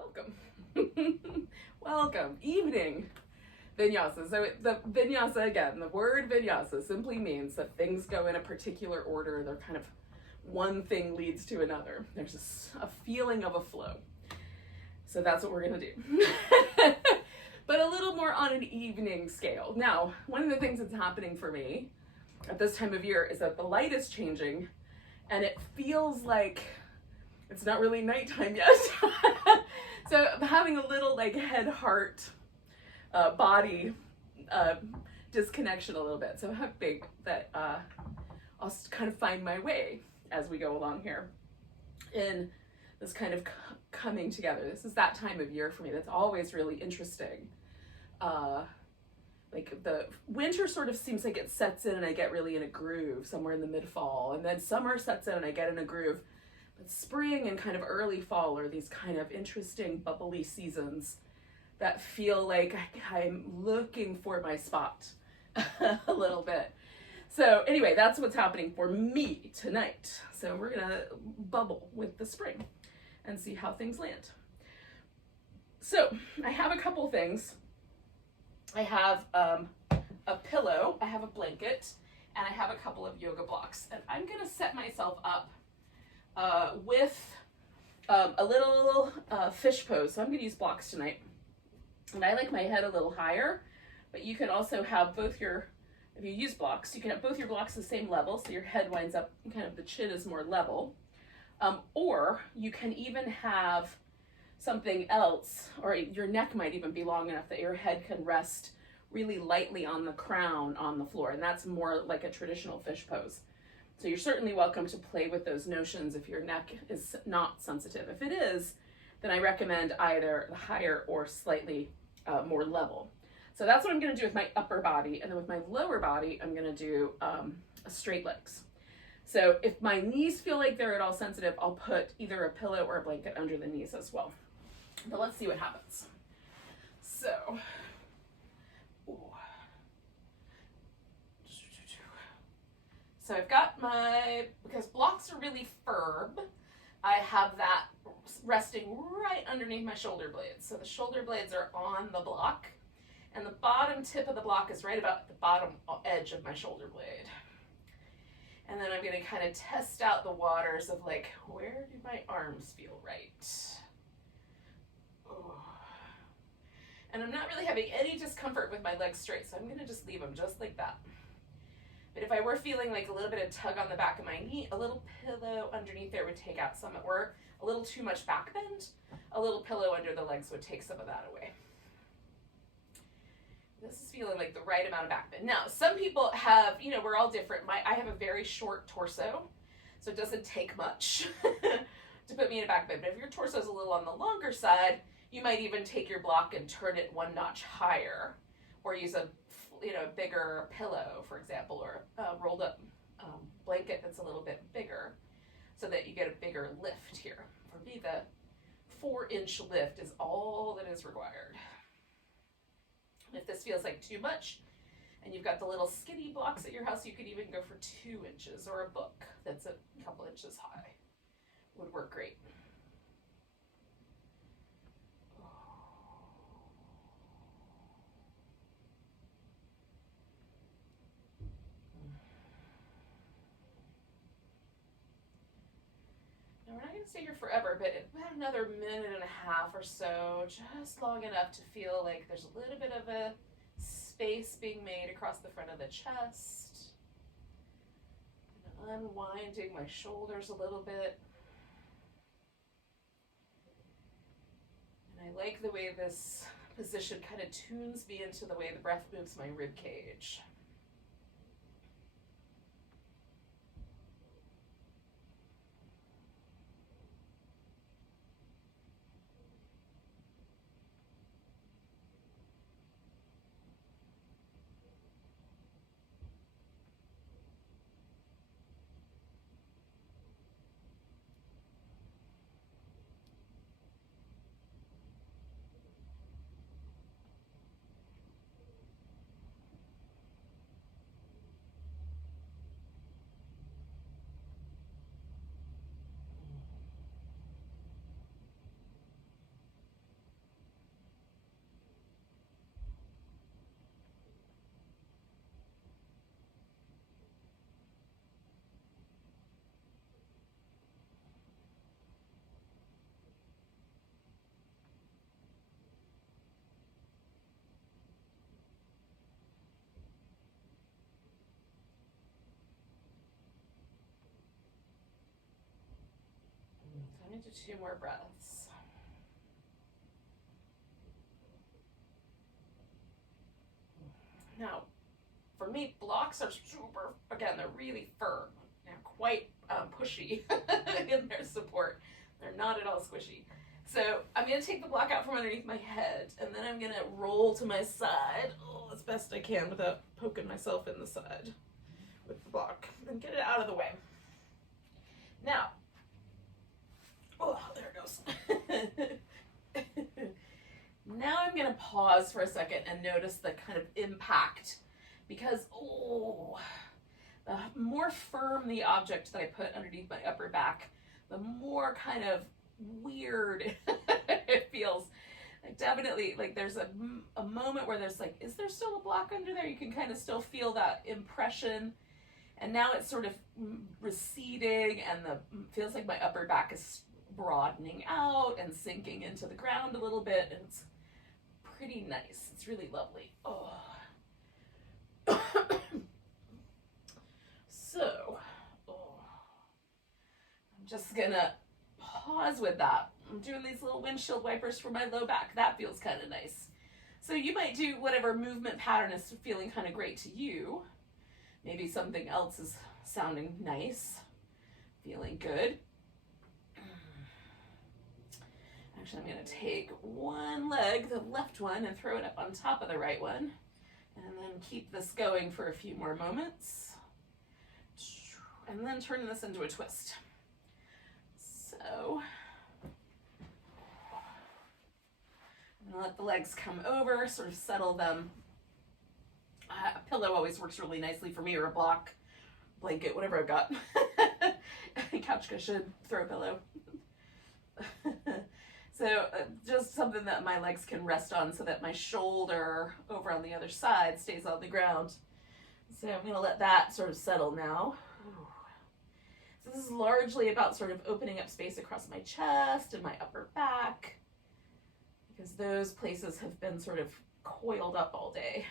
welcome. Welcome, evening vinyasa. So the vinyasa, again, the word vinyasa simply means that things go in a particular order. They're kind of one thing leads to another. There's a feeling of a flow. So that's what we're gonna do. But a little more on an evening scale. Now, one of the things that's happening for me at this time of year is that the light is changing and it feels like it's not really nighttime yet. So I'm having a little like head, heart, body disconnection a little bit. So I'm hoping that I'll kind of find my way as we go along here in this kind of coming together. This is that time of year for me that's always really interesting. Like the winter sort of seems like it sets in and I get really in a groove somewhere in the mid-fall, and then summer sets in and I get in a groove. But spring and kind of early fall are these kind of interesting bubbly seasons that feel like I'm looking for my spot a little bit. So anyway, that's what's happening for me tonight. So we're gonna bubble with the spring and see how things land. So I have a couple things. I have a pillow, I have a blanket, and I have a couple of yoga blocks. And I'm gonna set myself up with a little fish pose. So I'm gonna use blocks tonight. And I like my head a little higher, but you can also have both your, if you use blocks, you can have both your blocks the same level, so your head winds up, kind of the chin is more level. Or you can even have something else, or your neck might even be long enough that your head can rest really lightly on the crown on the floor, and that's more like a traditional fish pose. So you're certainly welcome to play with those notions if your neck is not sensitive. If it is, then I recommend either the higher or slightly more level. So that's what I'm gonna do with my upper body, and then with my lower body, I'm gonna do straight legs. So if my knees feel like they're at all sensitive, I'll put either a pillow or a blanket under the knees as well. But let's see what happens. So, I've got my, because blocks are really firm, I have that resting right underneath my shoulder blades. So the shoulder blades are on the block, and the bottom tip of the block is right about the bottom edge of my shoulder blade. And then I'm gonna kind of test out the waters of like, where do my arms feel right? Oh. And I'm not really having any discomfort with my legs straight, so I'm gonna just leave them just like that. But if I were feeling like a little bit of tug on the back of my knee, a little pillow underneath there would take out some. Or a little too much back bend, a little pillow under the legs would take some of that away. This is feeling like the right amount of back bend. Now, some people have, you know, we're all different. I have a very short torso, so it doesn't take much to put me in a back bend. But if your torso is a little on the longer side, you might even take your block and turn it one notch higher, or use a, you know, bigger pillow, for example, or a rolled up blanket that's a little bit bigger, so that you get a bigger lift here. For me, the 4-inch lift is all that is required. If this feels like too much, and you've got the little skinny blocks at your house, you could even go for 2 inches, or a book that's a couple inches high would work great. Now we're not going to stay here forever, but about another minute and a half or so, just long enough to feel like there's a little bit of a space being made across the front of the chest. And unwinding my shoulders a little bit. And I like the way this position kind of tunes me into the way the breath moves my rib cage. do 2 more breaths. Now, for me, blocks are super, again, they're really firm and quite pushy in their support. They're not at all squishy. So I'm going to take the block out from underneath my head, and then I'm going to roll to my side as best I can without poking myself in the side with the block, and get it out of the way. Now, oh, there it goes. Now I'm going to pause for a second and notice the kind of impact, because, the more firm the object that I put underneath my upper back, the more kind of weird it feels. Like, definitely, like, there's a moment where there's like, is there still a block under there? You can kind of still feel that impression. And now it's sort of receding, and feels like my upper back is broadening out and sinking into the ground a little bit, and it's pretty nice. It's really lovely. Oh. So, I'm just gonna pause with that. I'm doing these little windshield wipers for my low back. That feels kind of nice. So you might do whatever movement pattern is feeling kind of great to you. Maybe something else is sounding nice, feeling good. Actually, I'm going to take one leg, the left one, and throw it up on top of the right one. And then keep this going for a few more moments. And then turn this into a twist. So, I'm going to let the legs come over, sort of settle them. A pillow always works really nicely for me, or a block, blanket, whatever I've got. Couch cushion, throw pillow. So just something that my legs can rest on, so that my shoulder over on the other side stays on the ground. So I'm going to let that sort of settle now. So this is largely about sort of opening up space across my chest and my upper back, because those places have been sort of coiled up all day.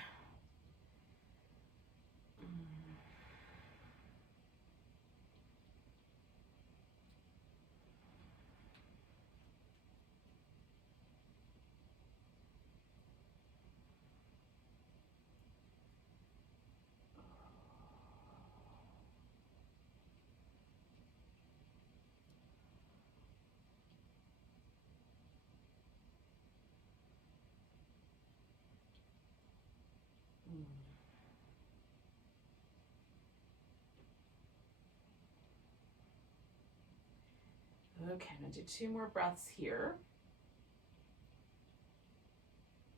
Okay, I'm going to do 2 more breaths here.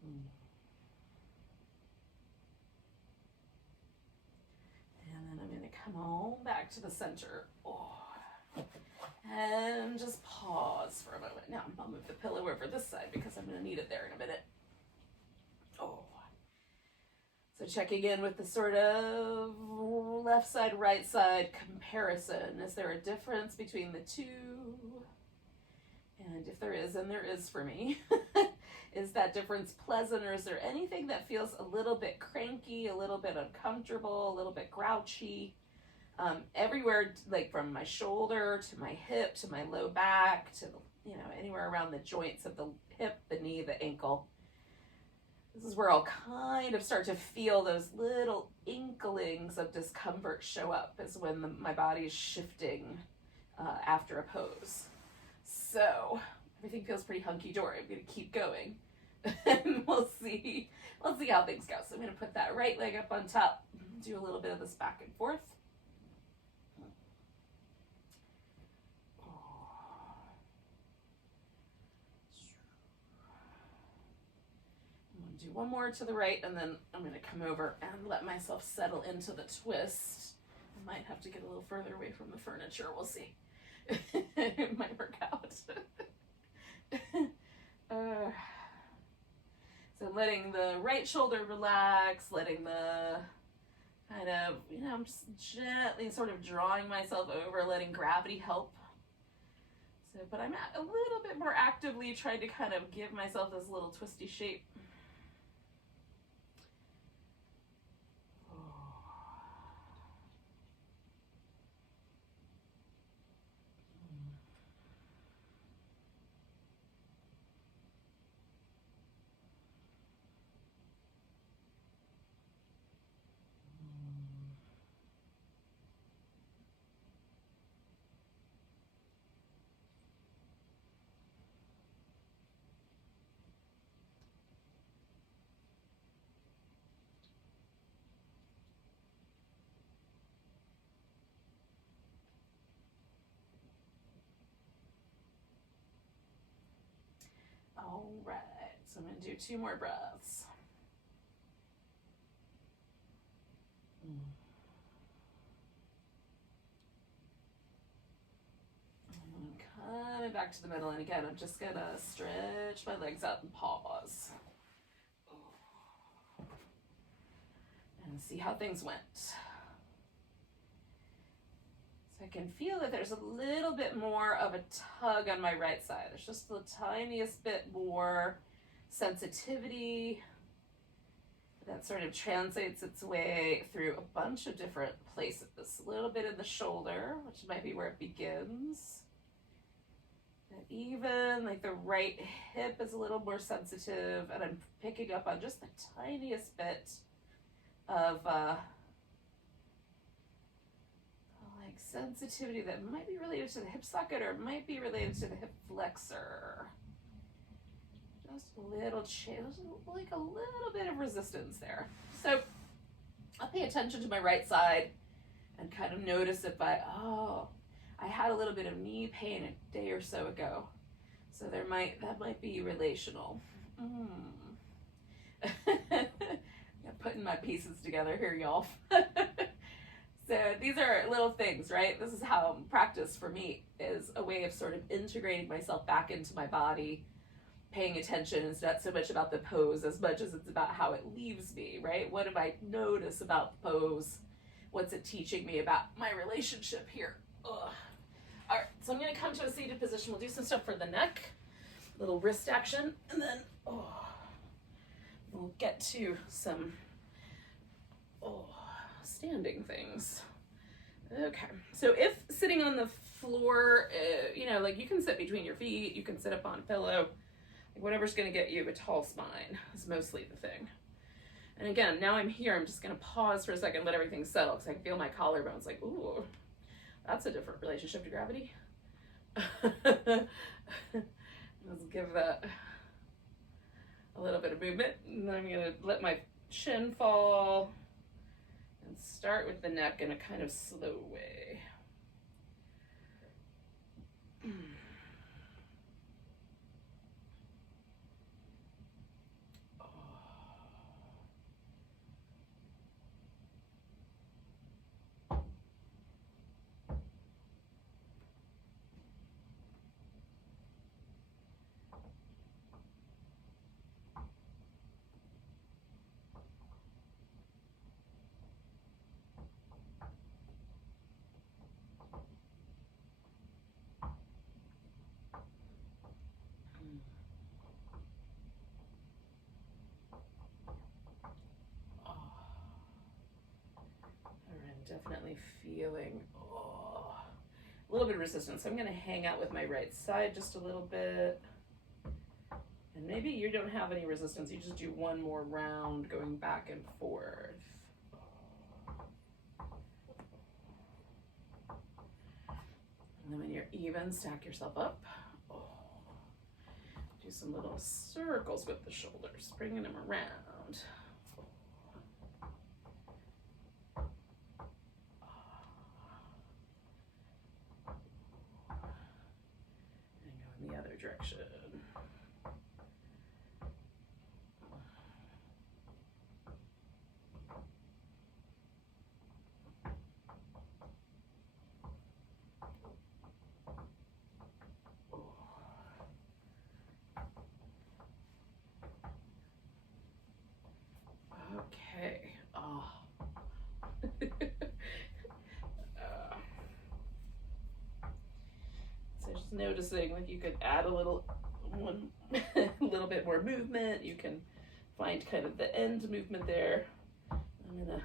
And then I'm going to come on back to the center. And just pause for a moment. Now I'll move the pillow over this side, because I'm going to need it there in a minute. So checking in with the sort of left side, right side comparison. Is there a difference between the two? And if there is, and there is for me, is that difference pleasant, or is there anything that feels a little bit cranky, a little bit uncomfortable, a little bit grouchy? Everywhere, like from my shoulder to my hip to my low back to, anywhere around the joints of the hip, the knee, the ankle. This is where I'll kind of start to feel those little inklings of discomfort show up, is when my body is shifting after a pose. So everything feels pretty hunky-dory. I'm going to keep going, and we'll see how things go. So I'm going to put that right leg up on top, do a little bit of this back and forth. Do one more to the right, and then I'm going to come over and let myself settle into the twist. I might have to get a little further away from the furniture. We'll see. It might work out. So letting the right shoulder relax, letting the kind of, I'm just gently sort of drawing myself over, letting gravity help. So, but I'm a little bit more actively trying to kind of give myself this little twisty shape. So I'm going to do 2 more breaths. And coming back to the middle, and again, I'm just going to stretch my legs out and pause. And see how things went. So I can feel that there's a little bit more of a tug on my right side. There's just the tiniest bit more sensitivity that sort of translates its way through a bunch of different places. A little bit in the shoulder, which might be where it begins. And even like the right hip is a little more sensitive, and I'm picking up on just the tiniest bit of like sensitivity that might be related to the hip socket or might be related to the hip flexor. Just a little change, like a little bit of resistance there. So I'll pay attention to my right side and kind of notice if I had a little bit of knee pain a day or so ago. So that might be relational. I'm putting my pieces together here, y'all. So these are little things, right? This is how practice for me is a way of sort of integrating myself back into my body. Paying attention is not so much about the pose as much as it's about how it leaves me, right? What do I notice about the pose? What's it teaching me about my relationship here? Ugh. All right, so I'm going to come to a seated position. We'll do some stuff for the neck, little wrist action, and then we'll get to some standing things. Okay, so if sitting on the floor, like you can sit between your feet, you can sit up on a pillow, whatever's going to get you a tall spine is mostly the thing. And again, now I'm here, I'm just going to pause for a second, let everything settle, because I can feel my collarbones like, ooh, that's a different relationship to gravity. Let's give that a little bit of movement. And then I'm going to let my chin fall and start with the neck in a kind of slow way. Definitely feeling a little bit of resistance. So I'm going to hang out with my right side just a little bit. And maybe you don't have any resistance. You just do one more round going back and forth. And then when you're even, stack yourself up. Do some little circles with the shoulders, bringing them around. The other direction. Okay. So just noticing if you could add a little bit more movement. You can find kind of the end movement there. I'm gonna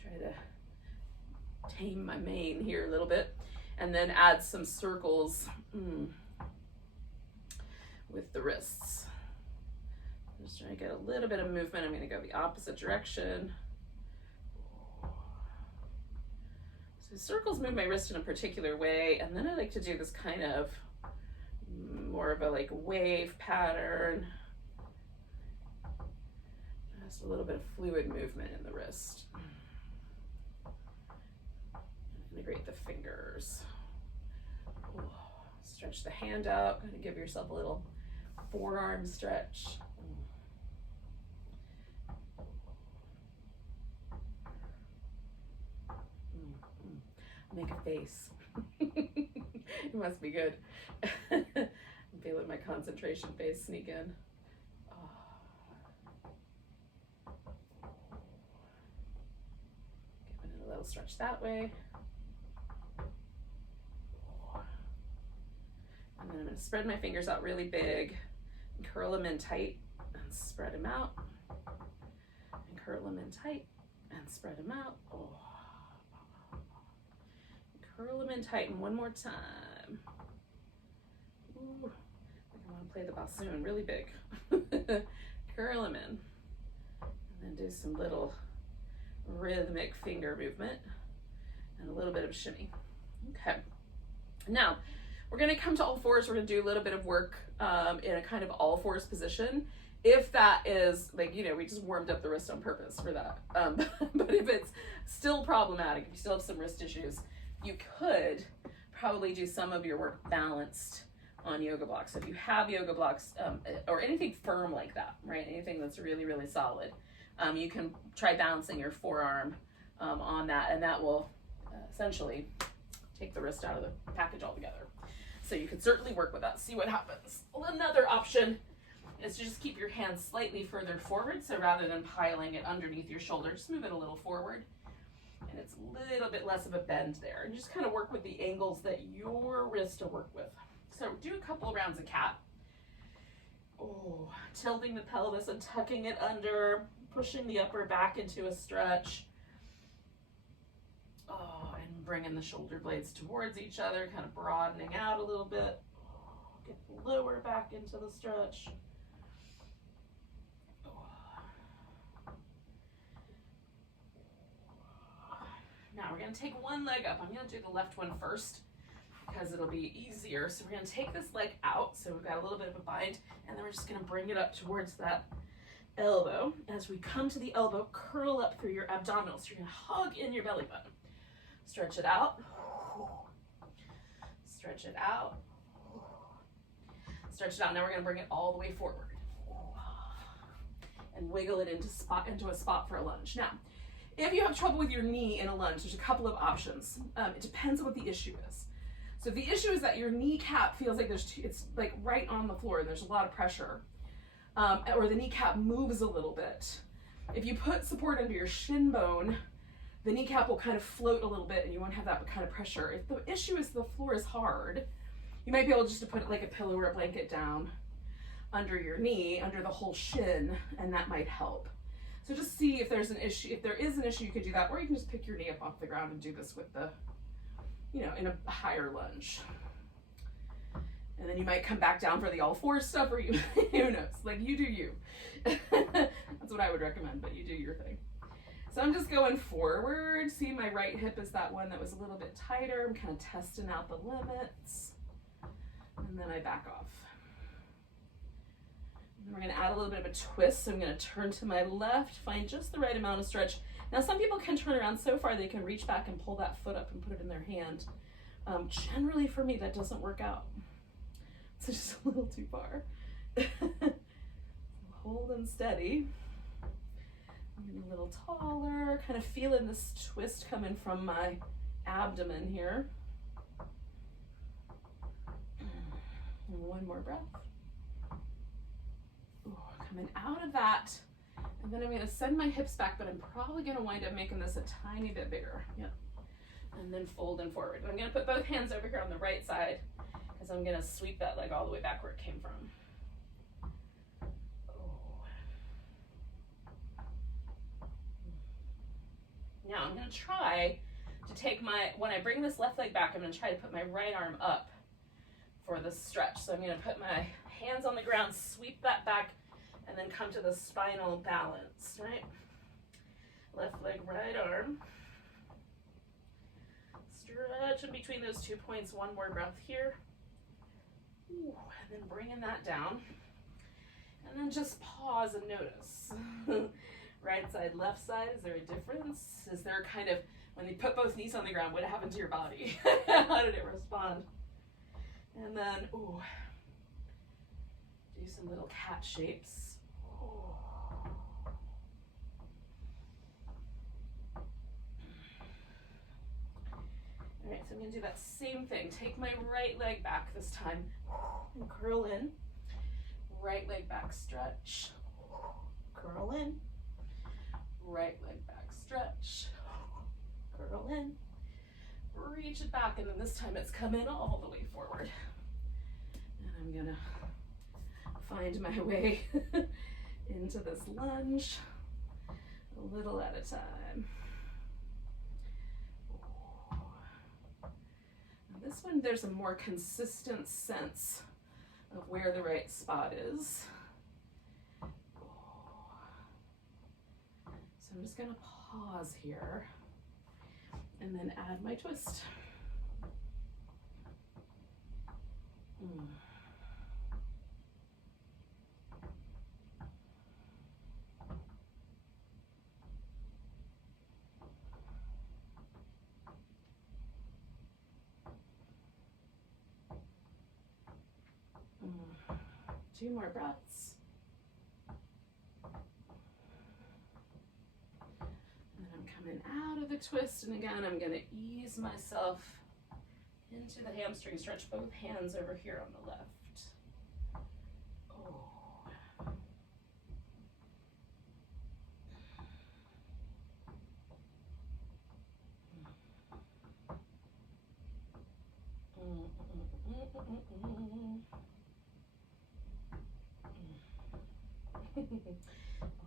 try to tame my mane here a little bit, and then add some circles with the wrists. Just trying to get a little bit of movement. I'm gonna go the opposite direction. So circles move my wrist in a particular way, and then I like to do this kind of more of a like wave pattern. Just a little bit of fluid movement in the wrist. Integrate the fingers. Stretch the hand out, kind of give yourself a little forearm stretch. Make a face. It must be good. I'm feeling my concentration face sneak in. Giving it a little stretch that way. And then I'm going to spread my fingers out really big and curl them in tight and spread them out. And curl them in tight and spread them out. Oh. Curl them in tight, and one more time. Ooh, I want to play the bassoon really big. Curl them in, and then do some little rhythmic finger movement and a little bit of a shimmy. Okay, now we're going to come to all fours. We're going to do a little bit of work in a kind of all fours position. If that is like, you know, we just warmed up the wrist on purpose for that. But if it's still problematic, if you still have some wrist issues, you could probably do some of your work balanced on yoga blocks. So if you have yoga blocks or anything firm like that, right? Anything that's really, really solid, you can try balancing your forearm on that, and that will essentially take the wrist out of the package altogether. So you can certainly work with that, see what happens. Another option is to just keep your hands slightly further forward. So rather than piling it underneath your shoulder, just move it a little forward. And it's a little bit less of a bend there. And just kind of work with the angles that your wrist will work with. So do a couple of rounds of cat. Oh, tilting the pelvis and tucking it under, pushing the upper back into a stretch. Oh, and bringing the shoulder blades towards each other, kind of broadening out a little bit. Oh, get the lower back into the stretch. Now we're going to take one leg up. I'm going to do the left one first because it'll be easier. So we're going to take this leg out. So we've got a little bit of a bind, and then we're just going to bring it up towards that elbow. As we come to the elbow, curl up through your abdominals. So you're going to hug in your belly button. Stretch it out. Stretch it out. Stretch it out. Now we're going to bring it all the way forward and wiggle it into a spot for a lunge. Now, if you have trouble with your knee in a lunge, there's a couple of options. It depends on what the issue is. So if the issue is that your kneecap feels like it's like right on the floor and there's a lot of pressure, or the kneecap moves a little bit. If you put support under your shin bone, the kneecap will kind of float a little bit and you won't have that kind of pressure. If the issue is the floor is hard, you might be able just to put like a pillow or a blanket down under your knee, under the whole shin, and that might help. So just see if there's an issue. If there is an issue, you could do that, or you can just pick your knee up off the ground and do this with the, you know, in a higher lunge. And then you might come back down for the all fours stuff, or you, who knows, like you do you. That's what I would recommend, but you do your thing. So I'm just going forward. See, my right hip is that one that was a little bit tighter. I'm kind of testing out the limits. And then I back off. And we're going to add a little bit of a twist. So I'm going to turn to my left, find just the right amount of stretch. Now some people can turn around so far they can reach back and pull that foot up and put it in their hand. Generally for me that doesn't work out. It's just a little too far. Hold and steady. I'm getting a little taller, kind of feeling this twist coming from my abdomen here. And one more breath. Ooh, coming out of that, and then I'm going to send my hips back, but I'm probably going to wind up making this a tiny bit bigger. Yep. And then fold and forward. And I'm going to put both hands over here on the right side because I'm going to sweep that leg all the way back where it came from. Now I'm going to try to take when I bring this left leg back, I'm going to try to put my right arm up for the stretch. So I'm going to put my hands on the ground, sweep that back, and then come to the spinal balance, right? Left leg, right arm. Stretch in between those 2 points, one more breath here. Ooh, and then bringing that down. And then just pause and notice. Right side, left side, is there a difference? Is there kind of, when you put both knees on the ground, what happened to your body? How did it respond? And then, ooh, do some little cat shapes. All right, so I'm going to do that same thing. Take my right leg back this time and curl in. Right leg back, stretch. Curl in. Right leg back, stretch. Curl in. Reach it back, and then this time it's coming all the way forward. And I'm going to find my way into this lunge a little at a time. This one, there's a more consistent sense of where the right spot is. So I'm just going to pause here and then add my twist. Two more breaths. And I'm coming out of the twist, and again, I'm going to ease myself into the hamstring. Stretch both hands over here on the left.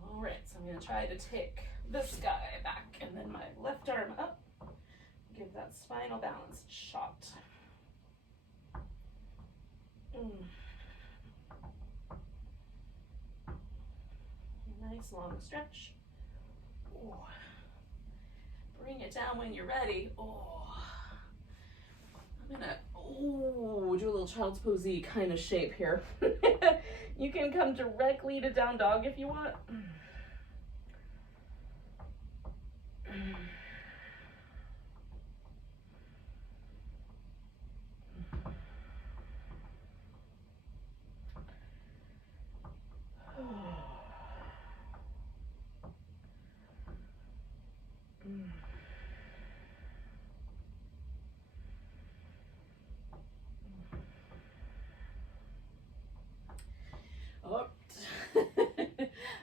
All right, so I'm going to try to take this guy back and then my left arm up. Give that spinal balance shot. Nice long stretch. Ooh. Bring it down when you're ready. I'm gonna do a little child's posy kind of shape here. You can come directly to down dog if you want. Oh,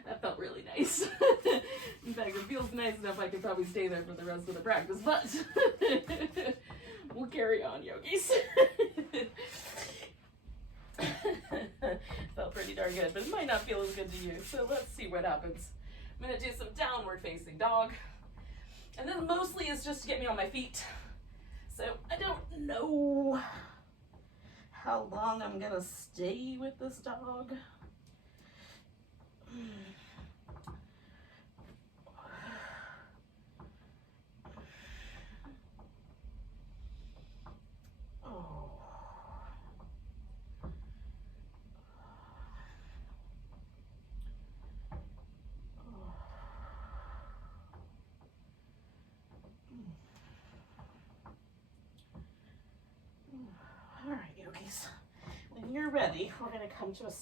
that felt really nice. In fact, it feels nice enough I could probably stay there for the rest of the practice, but we'll carry on, yogis. Felt pretty darn good, but it might not feel as good to you, so let's see what happens. I'm going to do some downward facing dog, and this mostly is just to get me on my feet, so I don't know how long I'm going to stay with this dog. All right, yogis. When you're ready, we're going to come to a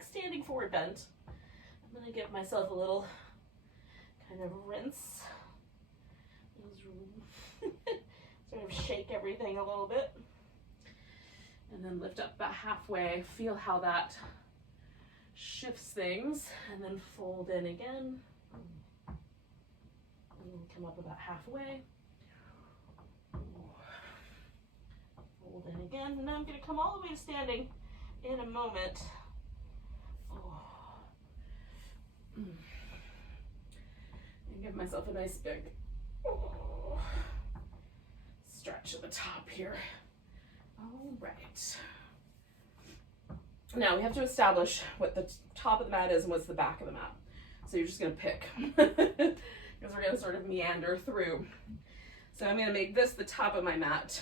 standing forward bend. I'm going to give myself a little kind of rinse. Sort of shake everything a little bit. And then lift up about halfway. Feel how that shifts things. And then fold in again. And then come up about halfway. Fold in again. And now I'm going to come all the way to standing in a moment. And give myself a nice big stretch at the top here. All right. Now we have to establish what the top of the mat is and what's the back of the mat. So you're just going to pick because we're going to sort of meander through. So I'm going to make this the top of my mat.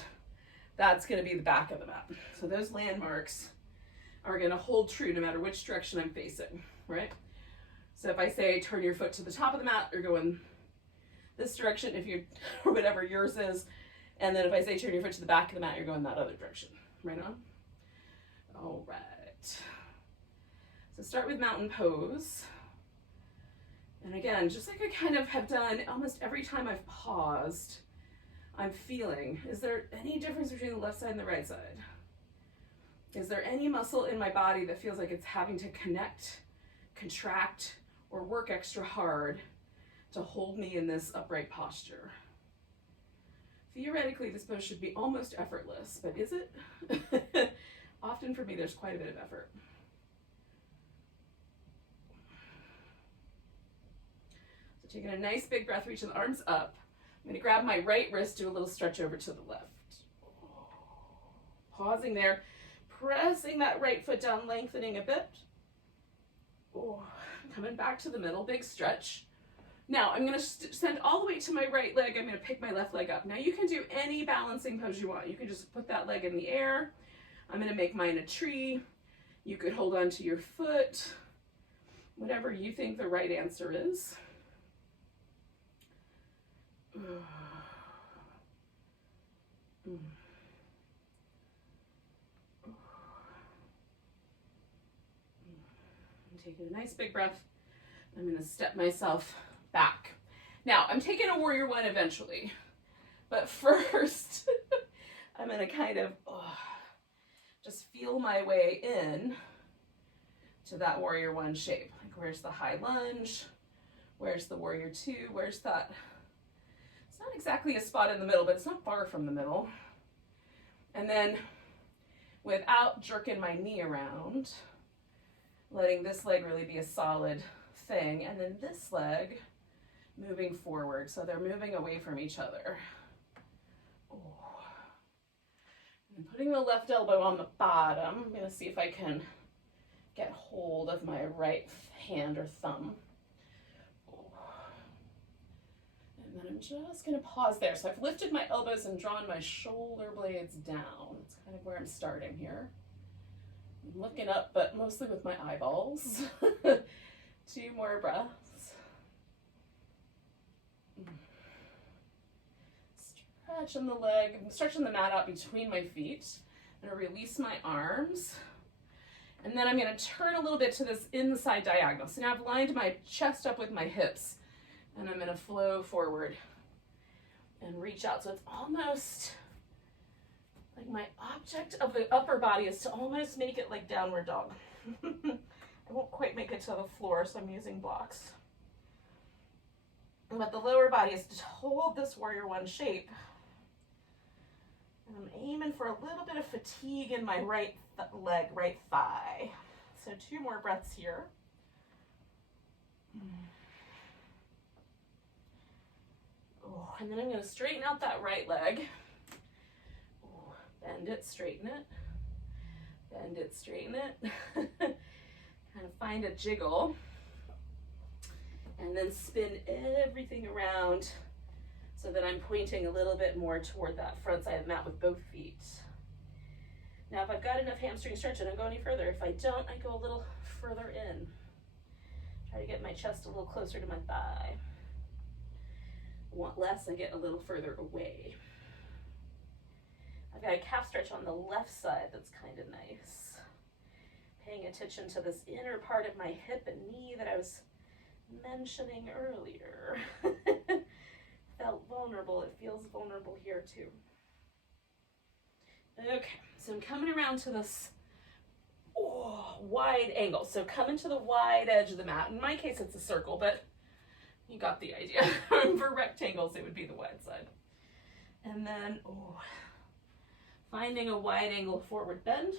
That's going to be the back of the mat. So those landmarks are going to hold true no matter which direction I'm facing, right? So if I say turn your foot to the top of the mat, you're going this direction if you or whatever yours is. And then if I say turn your foot to the back of the mat, you're going that other direction. Right on? All right. So start with mountain pose. And again, just like I kind of have done almost every time I've paused, I'm feeling, is there any difference between the left side and the right side? Is there any muscle in my body that feels like it's having to connect, contract, or work extra hard to hold me in this upright posture? Theoretically, this pose should be almost effortless, but is it? Often for me, there's quite a bit of effort. So taking a nice big breath, reaching the arms up. I'm going to grab my right wrist, do a little stretch over to the left. Pausing there, pressing that right foot down, lengthening a bit. Coming back to the middle, big stretch. Now I'm going to send all the way to my right leg. I'm going to pick my left leg up. Now you can do any balancing pose you want. You can just put that leg in the air. I'm going to make mine a tree. You could hold on to your foot. Whatever you think the right answer is. Taking a nice big breath. I'm going to step myself back. Now, I'm taking a warrior one eventually, but first I'm going to kind of just feel my way in to that warrior one shape. Like, where's the high lunge? Where's the warrior two? Where's that? It's not exactly a spot in the middle, but it's not far from the middle. And then without jerking my knee around, letting this leg really be a solid thing, and then this leg moving forward, so they're moving away from each other. And putting the left elbow on the bottom, I'm going to see if I can get hold of my right hand or thumb. And then I'm just going to pause there. So I've lifted my elbows and drawn my shoulder blades down. That's kind of where I'm starting here. I'm looking up, but mostly with my eyeballs. 2 more breaths. Stretching the leg, stretching the mat out between my feet. I'm going to release my arms. And then I'm going to turn a little bit to this inside diagonal. So now I've lined my chest up with my hips. And I'm going to flow forward and reach out. So it's almost like my object of the upper body is to almost make it like downward dog. I won't quite make it to the floor, so I'm using blocks. But the lower body is to hold this warrior one shape. And I'm aiming for a little bit of fatigue in my right leg, right thigh. So 2 more breaths here. And then I'm going to straighten out that right leg. Bend it, straighten it. Bend it, straighten it. Kind of find a jiggle. And then spin everything around so that I'm pointing a little bit more toward that front side of the mat with both feet. Now, if I've got enough hamstring stretch, I don't go any further. If I don't, I go a little further in. Try to get my chest a little closer to my thigh. Want less, I get a little further away. I've got a calf stretch on the left side that's kind of nice. Paying attention to this inner part of my hip and knee that I was mentioning earlier. Felt vulnerable. It feels vulnerable here too. Okay, so I'm coming around to this wide angle. So coming to the wide edge of the mat. In my case, it's a circle, but you got the idea. For rectangles, it would be the wide side. And then, finding a wide angle forward bend.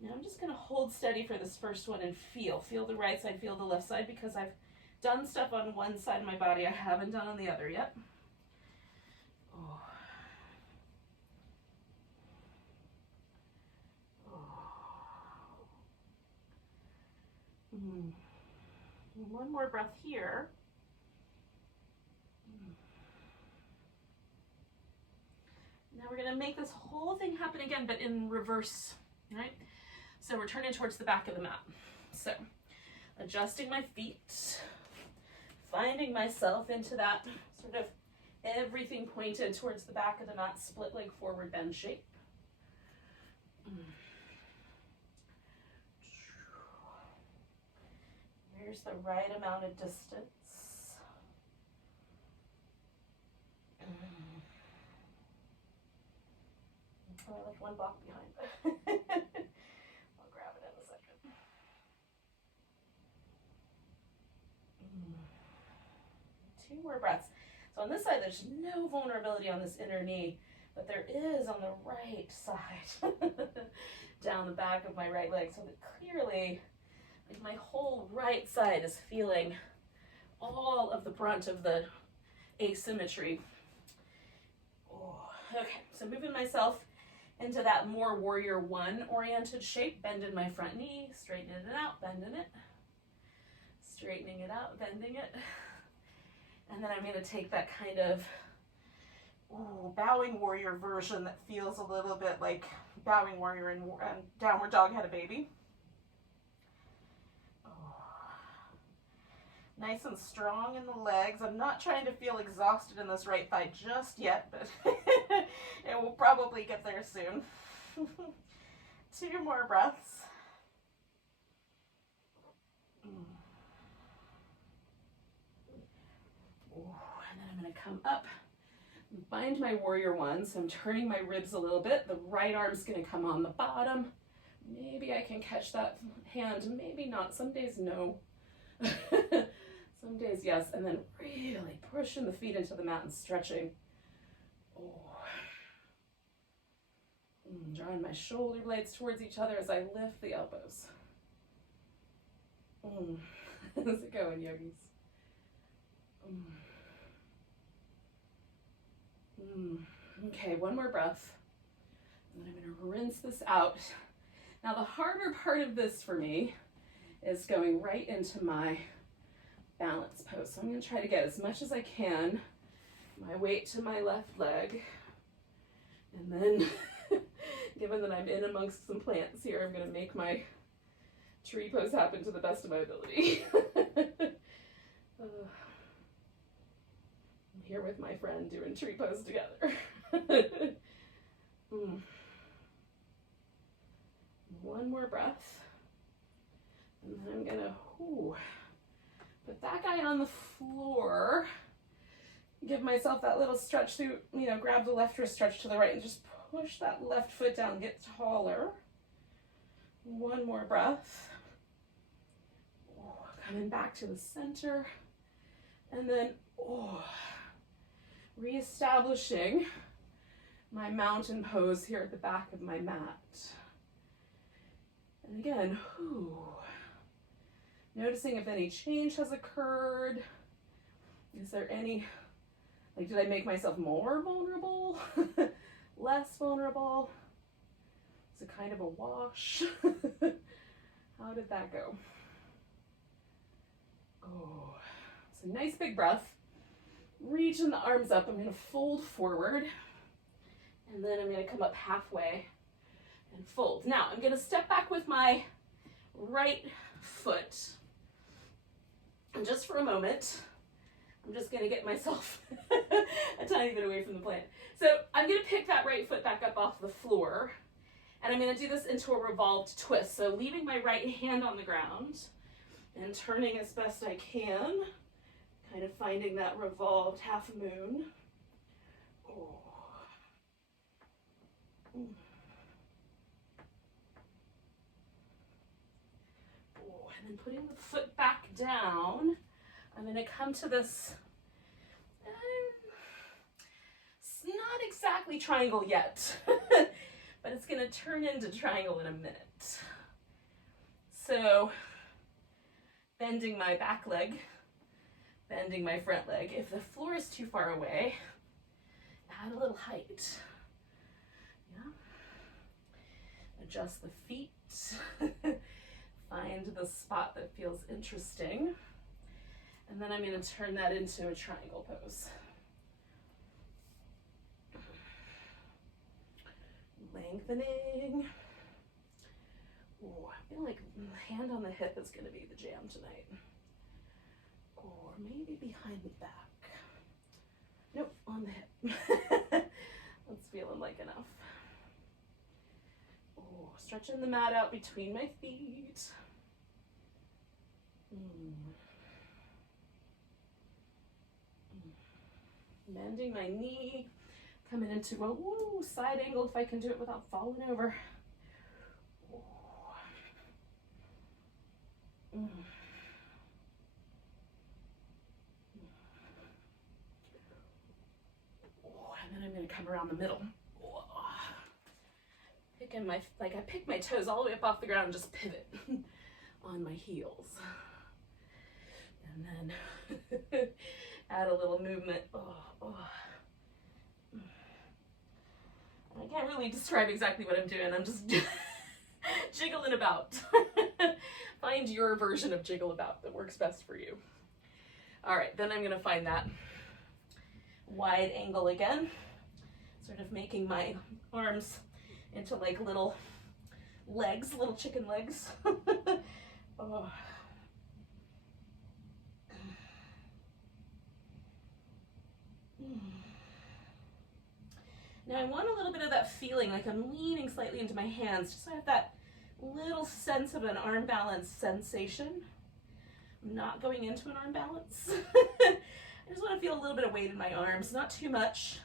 Now I'm just going to hold steady for this first one and feel the right side, feel the left side, because I've done stuff on one side of my body I haven't done on the other yet. One more breath here. Now we're going to make this whole thing happen again, but in reverse, right? So we're turning towards the back of the mat. So adjusting my feet, finding myself into that sort of everything pointed towards the back of the mat, split leg forward bend shape. Here's the right amount of distance. Oh, I left one block behind. I'll grab it in a second. 2 more breaths. So on this side, there's no vulnerability on this inner knee, but there is on the right side, down the back of my right leg, so that clearly, like, my whole right side is feeling all of the brunt of the asymmetry. Oh, okay, so moving myself into that more warrior 1 oriented shape, bend in my front knee, straightening it out, bending it, straightening it out, bending it. And then I'm going to take that kind of bowing warrior version that feels a little bit like bowing warrior and downward dog had a baby. Nice and strong in the legs. I'm not trying to feel exhausted in this right thigh just yet, but it will probably get there soon. 2 more breaths. And then I'm going to come up, bind my warrior 1, so I'm turning my ribs a little bit. The right arm's going to come on the bottom. Maybe I can catch that hand, maybe not. Some days, no. Some days, yes. And then really pushing the feet into the mat and stretching. Drawing my shoulder blades towards each other as I lift the elbows. How's it going, yogis? Okay, 1 more breath. And then I'm going to rinse this out. Now, the harder part of this for me is going right into my balance pose. So I'm going to try to get as much as I can, my weight to my left leg. And then, given that I'm in amongst some plants here, I'm going to make my tree pose happen to the best of my ability. I'm here with my friend doing tree pose together. 1 more breath. And then I'm going to put that guy on the floor, give myself that little stretch through, grab the left wrist, stretch to the right, and just push that left foot down, get taller. 1 more breath. Coming back to the center. And then, reestablishing my mountain pose here at the back of my mat. And again, noticing if any change has occurred. Is there any, did I make myself more vulnerable? Less vulnerable? Is it kind of a wash? How did that go? So nice big breath. Reaching the arms up. I'm going to fold forward. And then I'm going to come up halfway and fold. Now, I'm going to step back with my right foot. And just for a moment, I'm just going to get myself a tiny bit away from the plant. So I'm going to pick that right foot back up off the floor. And I'm going to do this into a revolved twist. So leaving my right hand on the ground and turning as best I can. Kind of finding that revolved half moon. And then putting the foot back down, I'm going to come to this, it's not exactly triangle yet, but it's going to turn into triangle in a minute. So, bending my back leg, bending my front leg. If the floor is too far away, add a little height. Yeah. Adjust the feet. Find the spot that feels interesting. And then I'm going to turn that into a triangle pose. Lengthening. I feel like hand on the hip is going to be the jam tonight. Or maybe behind the back. Nope, on the hip. That's feeling like enough. Stretching the mat out between my feet. Bending my knee, coming into a side angle if I can do it without falling over. And then I'm going to come around the middle. Picking my, I pick my toes all the way up off the ground and just pivot on my heels. And then add a little movement. I can't really describe exactly what I'm doing. I'm just jiggling about. Find your version of jiggle about that works best for you. All right, then I'm going to find that wide angle again, sort of making my arms into like little legs, little chicken legs. Now I want a little bit of that feeling, like I'm leaning slightly into my hands, just so I have that little sense of an arm balance sensation. I'm not going into an arm balance. I just want to feel a little bit of weight in my arms, not too much.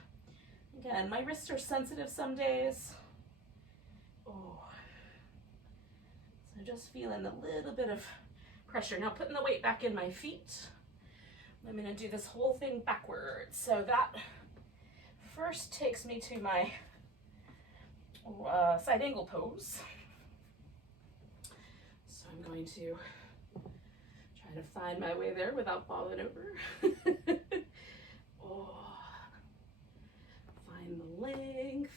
Again, my wrists are sensitive some days. So just feeling a little bit of pressure. Now putting the weight back in my feet. I'm going to do this whole thing backwards. So that first takes me to my side angle pose. So I'm going to try to find my way there without falling over. Find the length.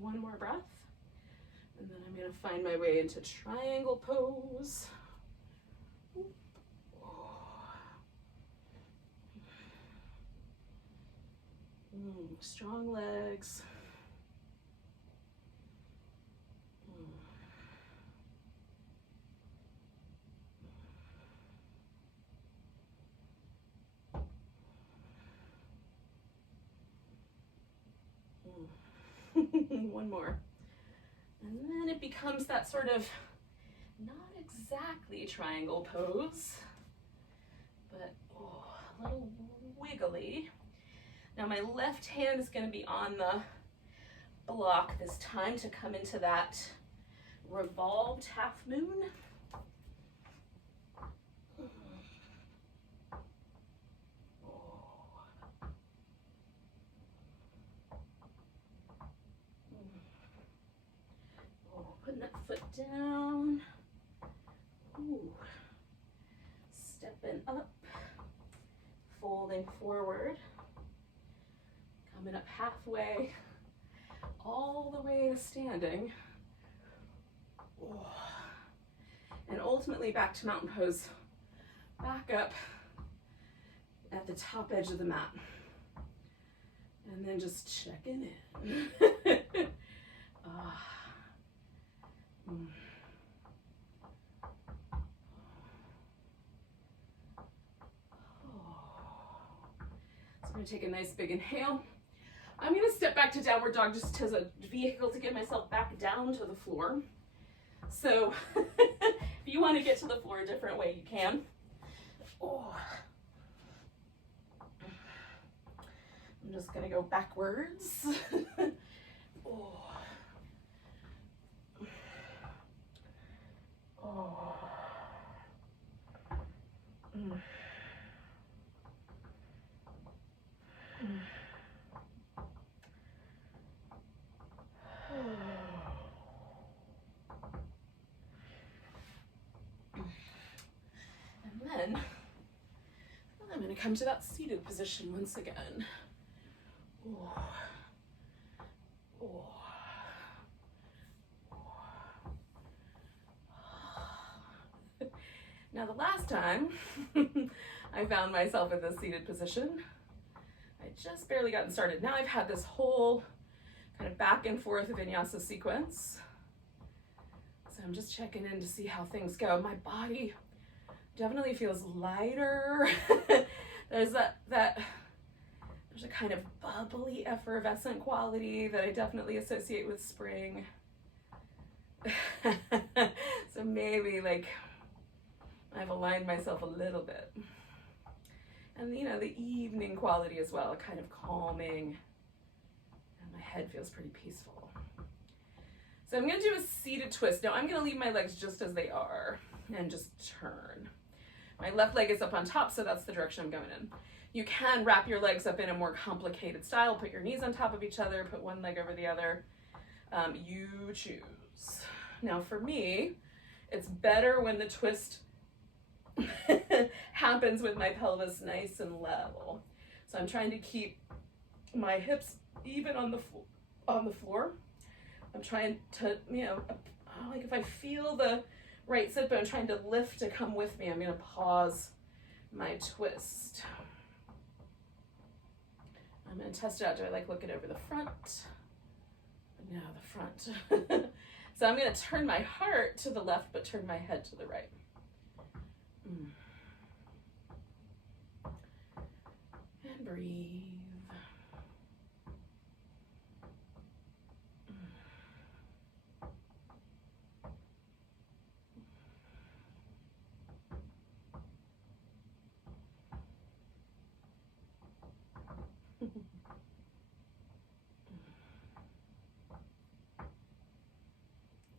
One more breath. And then I'm going to find my way into triangle pose. Strong legs. One more. And then it becomes that sort of not exactly triangle pose, but a little wiggly. Now my left hand is going to be on the block this time to come into that revolved half moon. Putting that foot down. Stepping up, folding forward, coming up halfway, all the way to standing, and ultimately back to mountain pose, back up at the top edge of the mat, and then just checking in. So I'm going to take a nice big inhale. I'm going to step back to downward dog just as a vehicle to get myself back down to the floor. So if you want to get to the floor a different way, you can. I'm just going to go backwards. And then I'm going to come to that seated position once again. Now the last time I found myself in this seated position, I just barely gotten started. Now I've had this whole kind of back and forth Vinyasa sequence. So I'm just checking in to see how things go. My body definitely feels lighter. There's that kind of bubbly, effervescent quality that I definitely associate with spring. So maybe like I've aligned myself a little bit. And you know, the evening quality as well, kind of calming, and my head feels pretty peaceful. So I'm gonna do a seated twist. Now I'm gonna leave my legs just as they are and just turn. My left leg is up on top, so that's the direction I'm going in. You can wrap your legs up in a more complicated style, put your knees on top of each other, put one leg over the other. You choose. Now for me, it's better when the twist happens with my pelvis nice and level. So I'm trying to keep my hips even on the floor. I'm trying to, you know, like if I feel the right sit bone trying to lift to come with me, I'm going to pause my twist. I'm going to test it out. Do I like looking over the front? No, the front. So I'm going to turn my heart to the left, but turn my head to the right. And breathe.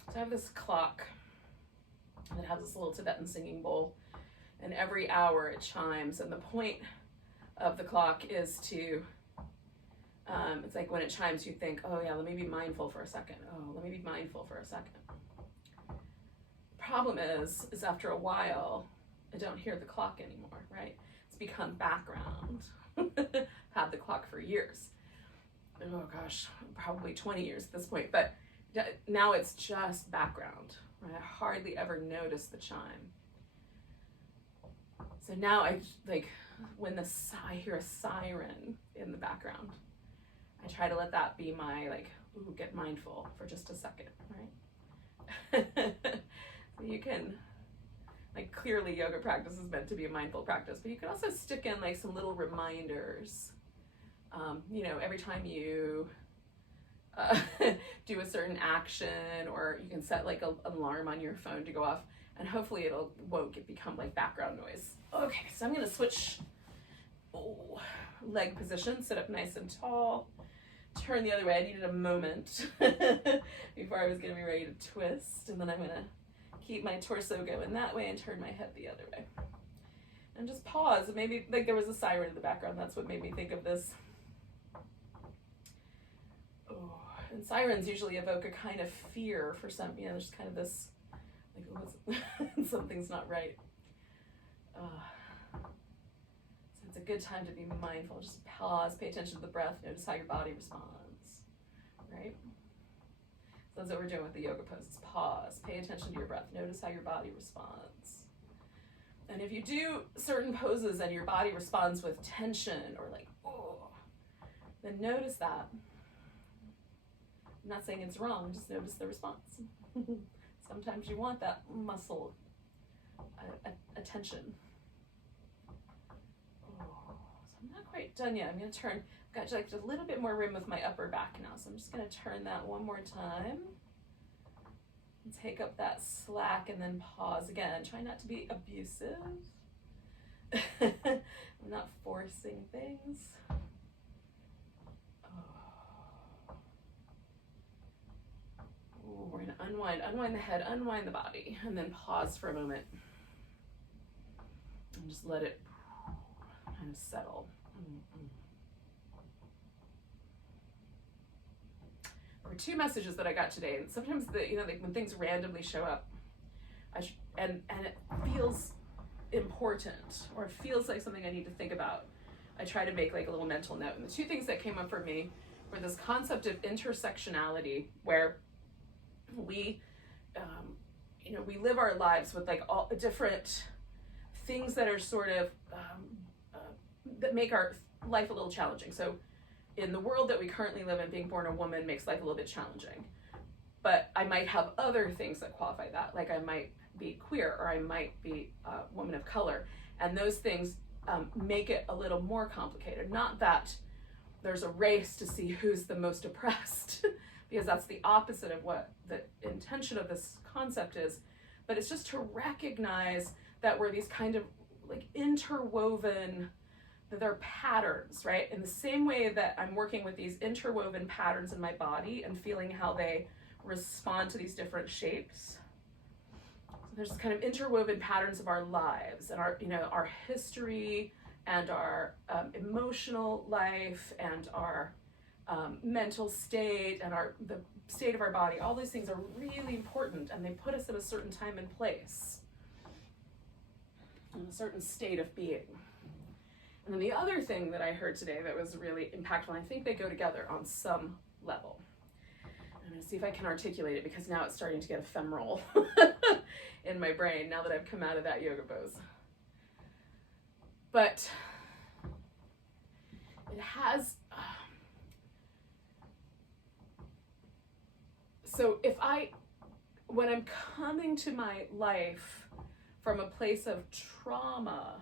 So I have this clock that has this little Tibetan singing bowl, and every hour it chimes, and the point of the clock is to, it's like when it chimes you think, oh yeah, let me be mindful for a second. Oh, let me be mindful for a second. The problem is after a while, I don't hear the clock anymore, right? It's become background. Had the clock for years. Oh gosh, probably 20 years at this point, but now it's just background, right? I hardly ever notice the chime. So now I like when I hear a siren in the background, I try to let that be my like, ooh, get mindful for just a second, right? So you can, like, clearly yoga practice is meant to be a mindful practice, but you can also stick in like some little reminders. You know, every time you do a certain action, or you can set like an alarm on your phone to go off, and hopefully won't become like background noise. Okay, so I'm gonna switch leg position, sit up nice and tall, turn the other way. I needed a moment before I was gonna be ready to twist, and then I'm gonna keep my torso going that way and turn my head the other way. And just pause. Maybe like there was a siren in the background. That's what made me think of this. And sirens usually evoke a kind of fear for some, you know, there's kind of this, like, oh, something's not right. So it's a good time to be mindful. Just pause, pay attention to the breath, notice how your body responds, right? So that's what we're doing with the yoga poses. Pause, pay attention to your breath, notice how your body responds. And if you do certain poses and your body responds with tension or like, oh, then notice that. I'm not saying it's wrong, just notice the response. Sometimes you want that muscle attention. Oh, so I'm not quite done yet. I'm going to turn, I've got like a little bit more room with my upper back now, so I'm just going to turn that one more time. And take up that slack and then pause again. Try not to be abusive. I'm not forcing things. Ooh, we're going to unwind the head, unwind the body, and then pause for a moment. And just let it kind of settle. There were two messages that I got today, and sometimes when things randomly show up, and it feels important, or it feels like something I need to think about, I try to make like a little mental note. And the two things that came up for me were this concept of intersectionality, where we live our lives with like all different things that are sort of that make our life a little challenging. So in the world that we currently live in, being born a woman makes life a little bit challenging, but I might have other things that qualify that, like I might be queer, or I might be a woman of color, and those things make it a little more complicated. Not that there's a race to see who's the most oppressed, because that's the opposite of what the intention of this concept is. But it's just to recognize that we're these kind of like interwoven, that they're patterns, right? In the same way that I'm working with these interwoven patterns in my body and feeling how they respond to these different shapes. So there's kind of interwoven patterns of our lives and our, you know, our history and our emotional life and our mental state and the state of our body. All these things are really important, and they put us at a certain time and place, in a certain state of being. And then the other thing that I heard today that was really impactful, and I think they go together on some level. I'm going to see if I can articulate it, because now it's starting to get ephemeral in my brain now that I've come out of that yoga pose. But it has, so when I'm coming to my life from a place of trauma,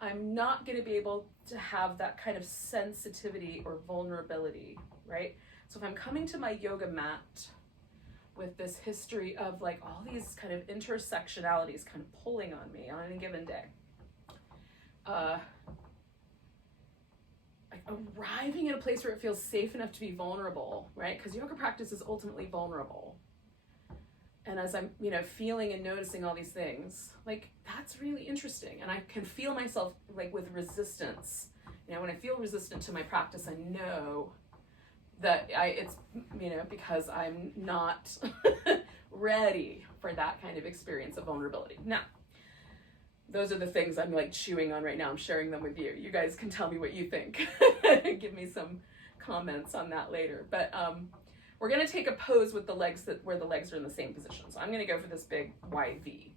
I'm not going to be able to have that kind of sensitivity or vulnerability, right? So if I'm coming to my yoga mat with this history of like all these kind of intersectionalities kind of pulling on me on any given day, like arriving in a place where it feels safe enough to be vulnerable, right? Because yoga practice is ultimately vulnerable. And as I'm, you know, feeling and noticing all these things, like that's really interesting. And I can feel myself like with resistance. You know, when I feel resistant to my practice, I know that it's, you know, because I'm not ready for that kind of experience of vulnerability. Now, those are the things I'm like chewing on right now. I'm sharing them with you. You guys can tell me what you think. Give me some comments on that later. But we're gonna take a pose with the legs where the legs are in the same position. So I'm gonna go for this big wide V.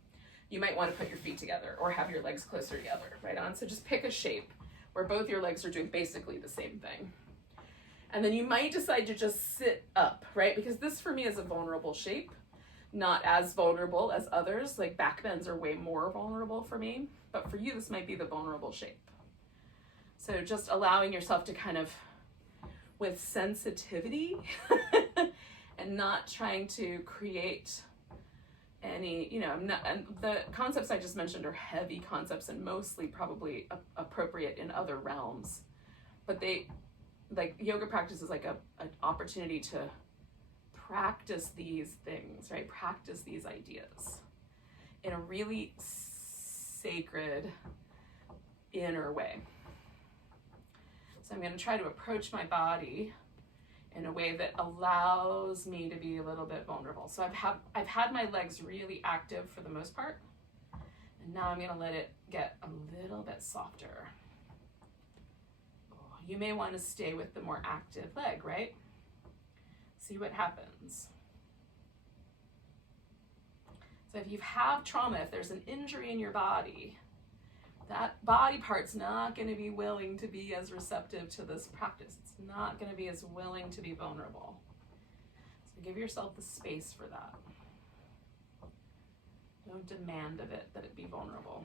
You might wanna put your feet together or have your legs closer together, right on? So just pick a shape where both your legs are doing basically the same thing. And then you might decide to just sit up, right? Because this for me is a vulnerable shape, not as vulnerable as others. Like back bends are way more vulnerable for me, but for you, this might be the vulnerable shape. So just allowing yourself to kind of, with sensitivity and not trying to create any, you know, and the concepts I just mentioned are heavy concepts and mostly probably appropriate in other realms, but they, like yoga practice is like an opportunity to practice these things, right? Practice these ideas in a really sacred inner way. So I'm going to try to approach my body in a way that allows me to be a little bit vulnerable. So I've had my legs really active for the most part, and now I'm going to let it get a little bit softer. You may want to stay with the more active leg, right? See what happens. So if you have trauma, if there's an injury in your body, that body part's not going to be willing to be as receptive to this practice. It's not going to be as willing to be vulnerable. So give yourself the space for that. Don't demand of it that it be vulnerable.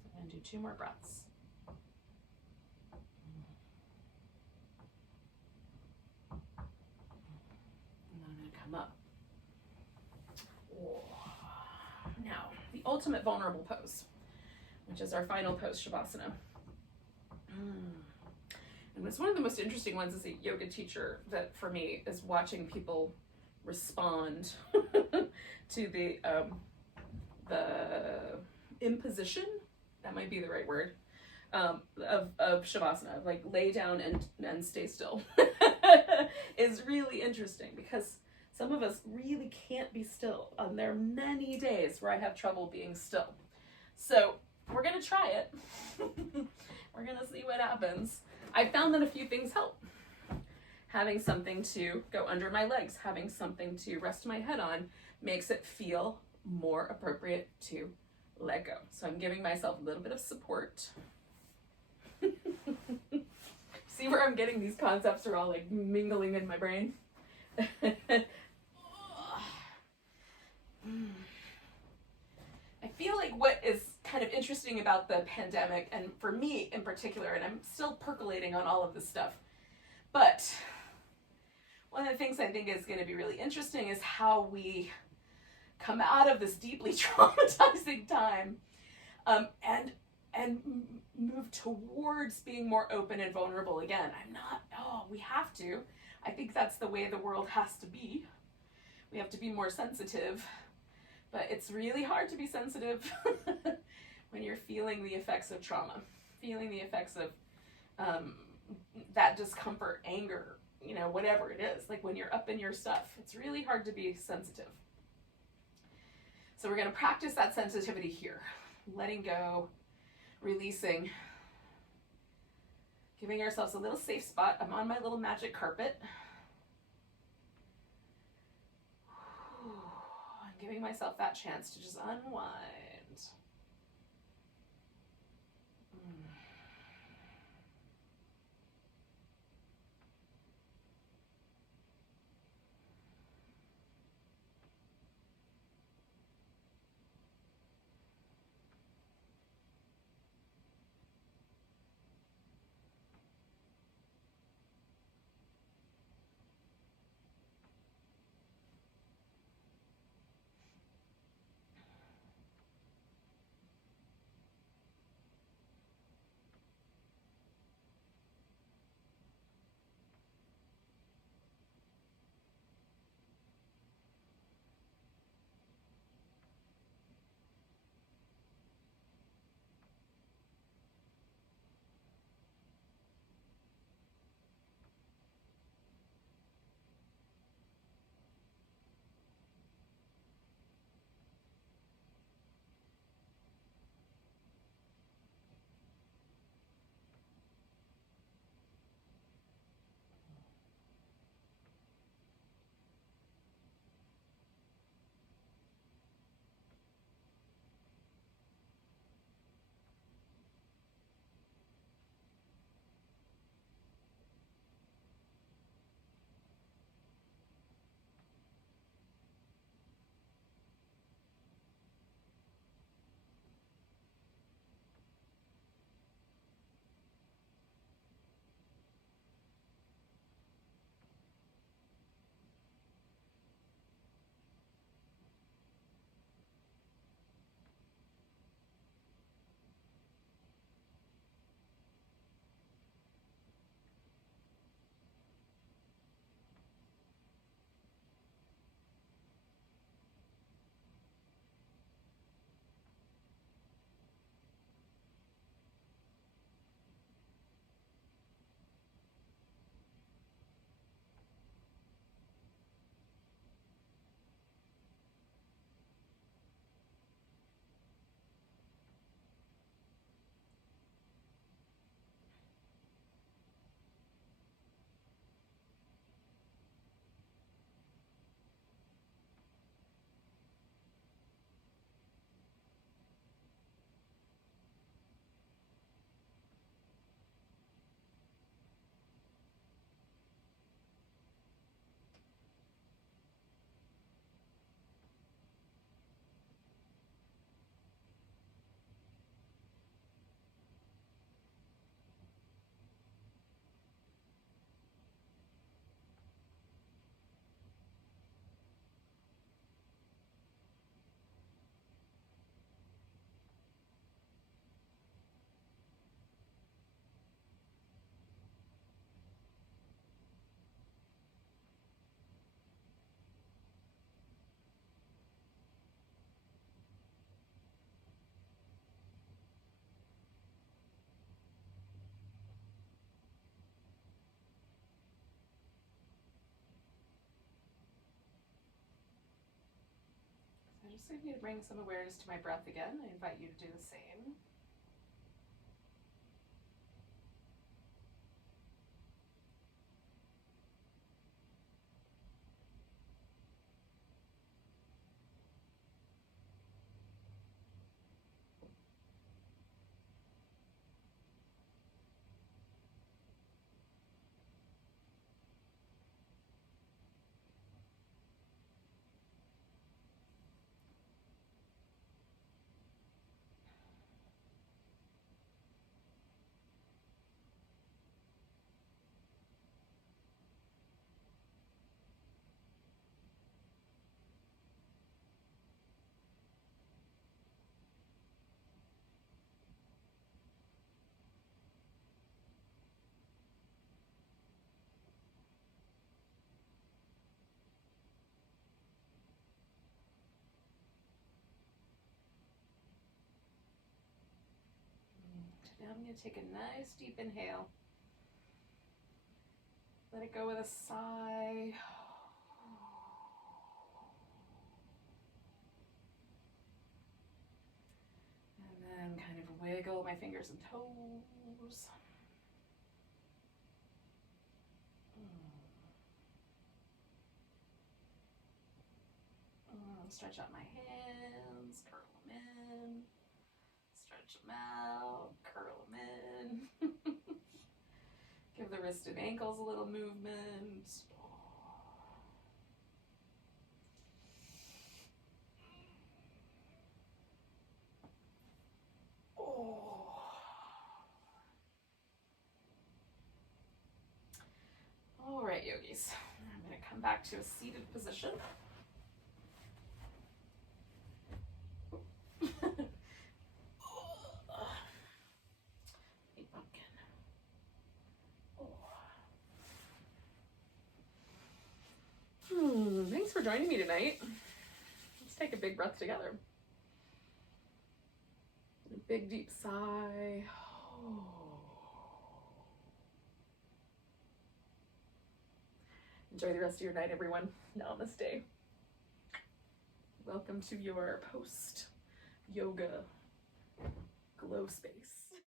So I'm going to do 2 more breaths. Up. Now, the ultimate vulnerable pose, which is our final pose, Shavasana. And it's one of the most interesting ones as a yoga teacher that for me is watching people respond to the imposition, that might be the right word, of Shavasana, like lay down and stay still, is really interesting because some of us really can't be still. There are many days where I have trouble being still. So we're gonna try it. We're gonna see what happens. I found that a few things help. Having something to go under my legs, having something to rest my head on makes it feel more appropriate to let go. So I'm giving myself a little bit of support. See where I'm getting these concepts are all like mingling in my brain. I feel like what is kind of interesting about the pandemic, and for me in particular, and I'm still percolating on all of this stuff, but one of the things I think is going to be really interesting is how we come out of this deeply traumatizing time, and move towards being more open and vulnerable again. We have to. I think that's the way the world has to be. We have to be more sensitive, but it's really hard to be sensitive when you're feeling the effects of trauma, feeling the effects of that discomfort, anger, whatever it is. Like when you're up in your stuff, it's really hard to be sensitive. So we're going to practice that sensitivity here, letting go, releasing, giving ourselves a little safe spot. I'm on my little magic carpet. I'm giving myself that chance to just unwind. I just need to bring some awareness to my breath again. I invite you to do the same. I'm going to take a nice deep inhale. Let it go with a sigh. And then kind of wiggle my fingers and toes. Stretch out my hands, curl them in. Stretch them out, curl them in. Give the wrist and ankles a little movement. All right, yogis. I'm going to come back to a seated position. Thanks for joining me tonight. Let's take a big breath together. A big deep sigh. Enjoy the rest of your night, everyone. Namaste. Welcome to your post-yoga glow space.